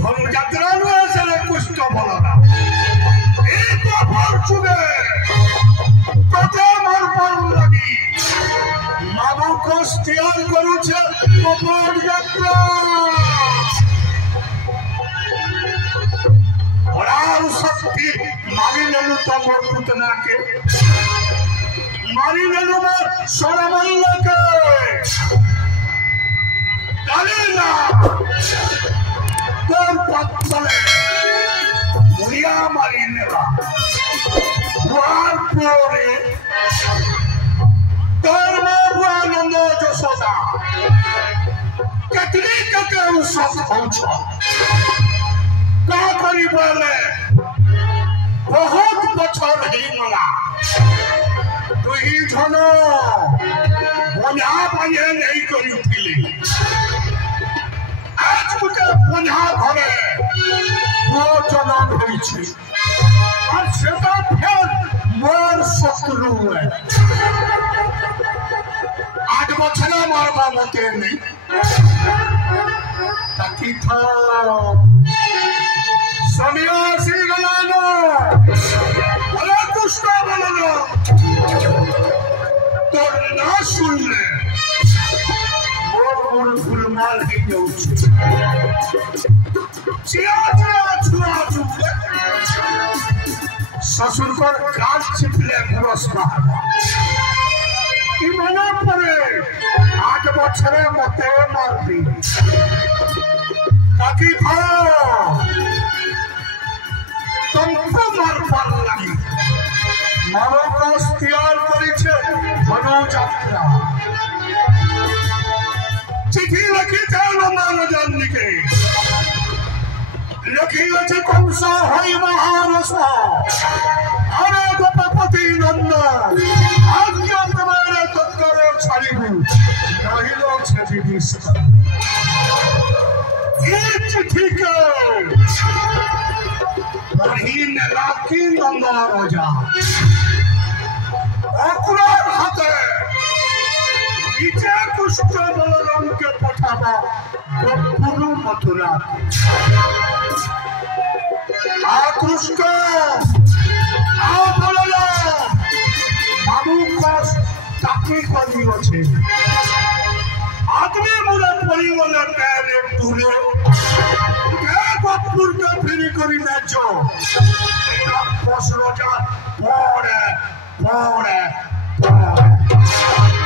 ধনুযাত্রা নুয়ে কুষ্ঠ বলরা এই কফর যুগে তোতে মোর পর লাগি মাবুক স্টিয়ার করুছে কফর যাত্রা ওরার শক্তি মারি নেলু তো মোর পুতনাকে মারি নেলু মোর সরমল্লকে কালিনা তোর পথলে মুড়িয়া মারি নেবা হওয়ার পরে তোর বাবু আনন্দ যশোদা কেতলি কেতে উৎসব হউছ কা করি বলে বহুত বছর হইগলা তুই জন বনা পাইয়ে নেই করি উঠিলি আজ মুঝে বনা ঘরে জনম হয়েছে আর সেটা ফের মোর শত্রু 8 বছরে আমার বাবাকে নেই তাকি সন্ন্যাসী গলানো বলে দুষ্ট বললো তোর না শুনলে মোর ফুলমাল হয়ে যাচ্ছে ससुर पर गाछ छिपले पुरस्कार मना पड़े 8 बछरे मते मारबी ताकि तुमको मार पर लगी मारो को तैयार करिছে ধনুযাত্রা চিঠি লিখিছে মহারাজকে লিখিছে কংস হই মহারস আরে গোপপতি নন্দ আজ্ঞা তোমার তৎকর ছাড়িব রহিল ছেটি বিষ এই চিঠিকে পড়িন রাখি নন্দ রাজা অকুলার হাতে নিচে কুষ্ঠ বলরামকে পাঠাবা গোপুর মথুরা আকুষ্ঠ বাবুক চাকরি করিছে আদমি মূলে পরিগলে প্যারে তুলে গোপুরকে ফিরি করি নেছ প্রশ্নটা পড়ে পড়ে পড়ে